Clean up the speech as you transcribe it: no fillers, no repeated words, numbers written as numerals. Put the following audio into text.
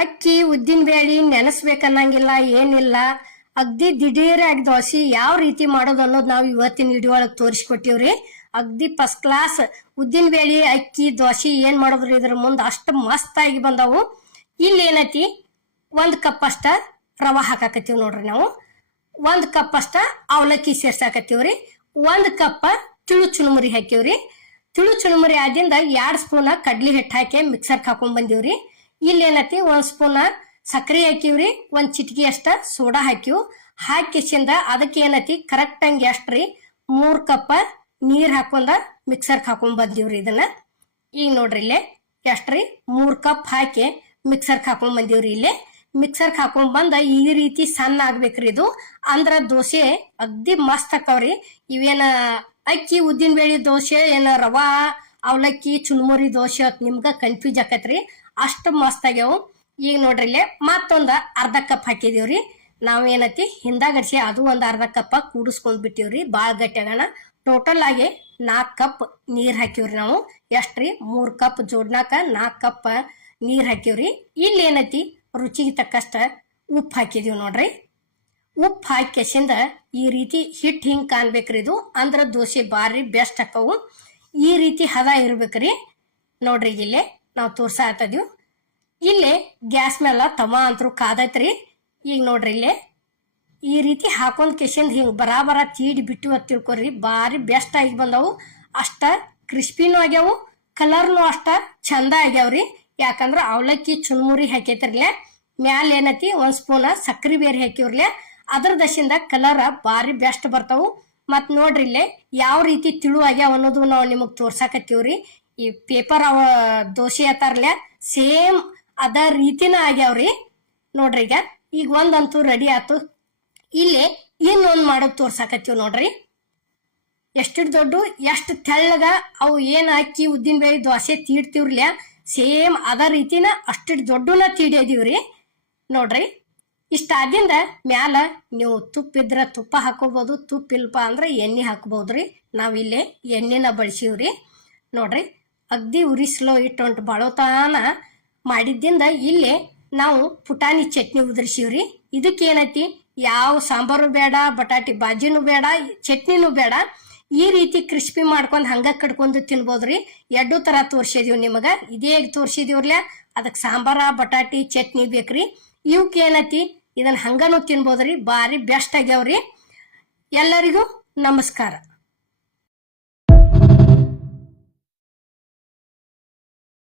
ಅಕ್ಕಿ ಉದ್ದಿನ ಬೇಳೆ ನೆನೆಸ್ಬೇಕನ್ನಂಗಿಲ್ಲ, ಏನಿಲ್ಲ. ಅಗ್ದಿ ದಿಢೀರಾಗಿ ದೋಸೆ ಯಾವ ರೀತಿ ಮಾಡೋದು ಅನ್ನೋದು ನಾವು ಇವತ್ತಿನ ವಿಡಿಯೋ ಒಳಗೆ ತೋರಿಸ್ಕೊಟ್ಟಿವ್ರಿ. ಅಗ್ದಿ ಫಸ್ಟ್ ಕ್ಲಾಸ್ ಉದ್ದಿನ ಬೇಳೆ ಅಕ್ಕಿ ದೋಸೆ ಏನ್ ಮಾಡೋದ್ರಿ ಇದ್ರ ಮುಂದೆ ಅಷ್ಟು ಮಸ್ತ್ ಆಗಿ ಬಂದವು. ಇಲ್ಲಿ ಏನೈತಿ, 1 ಕಪ್ ಅಷ್ಟ ರವಾ ಹಾಕಾಕತ್ತೀವಿ ನೋಡ್ರಿ. ನಾವು 1 ಕಪ್ ಅಷ್ಟ ಅವಲಕ್ಕಿ ಸೇರ್ಸಾಕತ್ತೀವ್ರಿ. 1 ಕಪ್ ತಿಳು ಚುನುಮುರಿ ಹಾಕಿವ್ರಿ. ತಿಳು ಚುನುಮುರಿ ಆದಿಂದ 2 ಸ್ಪೂನ್ ಕಡ್ಲಿ ಹಿಟ್ಟು ಹಾಕಿ ಮಿಕ್ಸರ್ ಹಾಕೊಂಡ್ ಬಂದಿವ್ರಿ. ಇಲ್ಲಿ ಏನೈತಿ, 1 ಸ್ಪೂನ್ ಸಕ್ಕರೆ ಹಾಕಿವ್ರಿ, 1 ಚಿಟಿಕೆ ಅಷ್ಟ ಸೋಡಾ ಹಾಕಿವ್. ಹಾಕಿಸಿಂದ ಅದಕ್ಕೆ ಏನೈತಿ ಕರೆಕ್ಟ್ ಹಂಗೆ ಎಷ್ಟ್ರಿ 3 ಕಪ್ ನೀರ್ ಹಾಕೊಂಡ ಮಿಕ್ಸರ್ ಹಾಕೊಂಡ್ ಬಂದಿವ್ರಿ. ಇದನ್ನ ಈಗ ನೋಡ್ರಿ ಇಲ್ಲೇ ಎಷ್ಟ್ರಿ 3 ಕಪ್ ಹಾಕಿ ಮಿಕ್ಸರ್ ಹಾಕೊಂಡ್ ಬಂದಿವ್ರಿ. ಇಲ್ಲೇ ಮಿಕ್ಸರ್ ಹಾಕೊಂಡ್ ಬಂದ ಈ ರೀತಿ ಸಣ್ಣ ಆಗ್ಬೇಕ್ರಿ ಇದು. ಅಂದ್ರ ದೋಸೆ ಅಗ್ದಿ ಮಸ್ತ್ ಆಕವ್ರಿ. ಇವೇನ ಅಕ್ಕಿ ಉದ್ದಿನ ಬೇಳೆ ದೋಸೆ, ಏನ ರವಾ ಅವಲಕ್ಕಿ ಚುನ್ಮುರಿ ದೋಸೆ ನಿಮ್ಗ ಕನ್ಫ್ಯೂಸ್ ಆಕತ್ರಿ. ಅಷ್ಟ ಮಸ್ತ್ ಆಗ್ಯಾವು. ಈಗ ನೋಡ್ರಿ ಇಲ್ಲೇ ಮತ್ತೊಂದ ಅರ್ಧ ಕಪ್ ಹಾಕಿದೀವ್ರಿ. ನಾವ್ ಏನೈತಿ ಹಿಂದಾಗಡ್ಸಿ ಅದು ಒಂದ್ ಅರ್ಧ ಕಪ್ ಕೂಡಿಸ್ಕೊಂಡ್ ಬಿಟ್ಟಿವ್ರಿ. ಬಾಳ್ ಗಟ್ಟಿಯಾಗಣ ಟೋಟಲ್ ಆಗಿ 4 ಕಪ್ ನೀರ್ ಹಾಕಿವ್ರಿ. ನಾವು ಎಷ್ಟ್ರಿ 3 ಕಪ್ ಜೋಡ್ನಾಕ 4 ಕಪ್ ನೀರ್ ಹಾಕಿವ್ರಿ. ಇಲ್ಲಿ ಏನೈತಿ ರುಚಿಗೆ ತಕ್ಕಷ್ಟ ಉಪ್ಪು ಹಾಕಿದೀವಿ ನೋಡ್ರಿ. ಉಪ್ಪು ಹಾಕಿಸಿಂದ ಈ ರೀತಿ ಹಿಟ್ ಹಿಂಗ್ ಕಾಣ್ಬೇಕ್ರಿ ಇದು. ಅಂದ್ರ ದೋಸೆ ಬಾರಿ ಬೆಸ್ಟ್ ಹಾಕವು. ಈ ರೀತಿ ಹದ ಇರ್ಬೇಕ್ರಿ ನೋಡ್ರಿ. ಇಲ್ಲೇ ನಾವು ತೋರ್ಸಾತದೀವಿ. ಇಲ್ಲಿ ಗ್ಯಾಸ್ ಮೇಲೆ ತವ ಅಂತೂ ಕಾದೈತ್ರಿ. ಈಗ ನೋಡ್ರಿ ಇಲ್ಲೇ ಈ ರೀತಿ ಹಾಕೊಂಡ್ ಕೆಸಿಂದ ಹಿಂಗ್ ಬರಾಬರ ತೀಡಿ ಬಿಟ್ಟು ಅಂತ ತಿಳ್ಕೊರಿ. ಬಾರಿ ಬೆಸ್ಟ್ ಆಗಿ ಬಂದವು. ಅಷ್ಟ ಕ್ರಿಸ್ಪಿನೂ ಆಗ್ಯಾವು, ಕಲರ್ನು ಅಷ್ಟ ಚಂದ ಆಗ್ಯಾವ್ರಿ. ಯಾಕಂದ್ರ ಅವಲಕ್ಕಿ ಚುನ್ಮುರಿ ಹಾಕೈತಿರ್ಲೆ, ಮ್ಯಾಲ ಏನೈತಿ 1 ಸ್ಪೂನ್ ಸಕ್ಕರೆ ಬೇರೆ ಹಾಕಿವ್ರಲೆ, ಅದ್ರ ದಶಿಂದ ಕಲರ್ ಬಾರಿ ಬೆಸ್ಟ್ ಬರ್ತಾವು. ಮತ್ ನೋಡ್ರಿ ಇಲ್ಲೇ ಯಾವ ರೀತಿ ತಿಳು ಆಗ್ಯಾವ ಅನ್ನೋದು ನಾವು ನಿಮಗ್ ತೋರ್ಸಾಕತ್ತೀವ್ರಿ. ಈ ಪೇಪರ್ ದೋಸೆ ಅತ್ತಾರ್ಲೆ ಸೇಮ್ ಅದ ರೀತಿನ ಆಗ್ಯಾವ್ರಿ ನೋಡ್ರಿ. ಈಗ ಒಂದಂತೂ ರೆಡಿ ಆತು. ಇಲ್ಲಿ ಇನ್ನೊಂದ್ ಮಾಡೋದ್ ತೋರ್ಸಾಕತ್ತೀವ್ ನೋಡ್ರಿ. ಎಷ್ಟು ದೊಡ್ಡ ಎಷ್ಟು ತೆಳ್ಳಗ ಅವು ಏನ್ ಅಕ್ಕಿ ಉದ್ದಿನ ಬೇಳೆ ದೋಸೆ ತೀಡ್ತಿವ್ರಲ್ಯ, ಸೇಮ್ ಅದ ರೀತಿನ ಅಷ್ಟು ದೊಡ್ಡನ ತೀಡಿದೀವ್ರಿ ನೋಡ್ರಿ. ಇಷ್ಟ ಆದಿಂದ ಮ್ಯಾಲ ನೀವು ತುಪ್ಪ ಇದ್ರ ತುಪ್ಪ ಹಾಕೋಬಹುದು, ತುಪ್ಪ ಇಲ್ಪ ಅಂದ್ರೆ ಎಣ್ಣೆ ಹಾಕೋಬಹುದ್ರಿ. ನಾವ್ ಇಲ್ಲಿ ಎಣ್ಣೆನ ಬಳಸಿವ್ರಿ ನೋಡ್ರಿ. ಅಗ್ದಿ ಉರಿ ಸ್ಲೋ ಇಟ್ಟು ಬಾಳೋತಾನ ಮಾಡಿದ್ದಿಂದ ಇಲ್ಲಿ ನಾವು ಪುಟಾಣಿ ಚಟ್ನಿ ಉದುರಿಸಿವ್ರಿ. ಇದಕ್ಕೇನೈತಿ ಯಾವ ಸಾಂಬಾರು ಬೇಡ, ಬಟಾಟಿ ಬಾಜಿನೂ ಬೇಡ, ಚಟ್ನಿನೂ ಬೇಡ. ಈ ರೀತಿ ಕ್ರಿಸ್ಪಿ ಮಾಡ್ಕೊಂಡ್ ಹಂಗ ಕಡ್ಕೊಂಡು ತಿನ್ಬೋದ್ರಿ. 2 ತರ ತೋರ್ಸಿದೀವಿ ನಿಮಗ. ಇದೇ ತೋರ್ಸಿದೀವ್ರಲ್ಲ, ಅದಕ್ ಸಾಂಬಾರ ಬಟಾಟಿ ಚಟ್ನಿ ಬೇಕ್ರಿ. ಇವಕ್ ಏನೈತಿ ಇದನ್ನ ಹಂಗನೂ ತಿನ್ಬೋದ್ರಿ. ಬಾರಿ ಬೆಸ್ಟ್ ಆಗ್ಯಾವ್ರಿ. ಎಲ್ಲರಿಗೂ ನಮಸ್ಕಾರ.